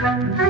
Thank you.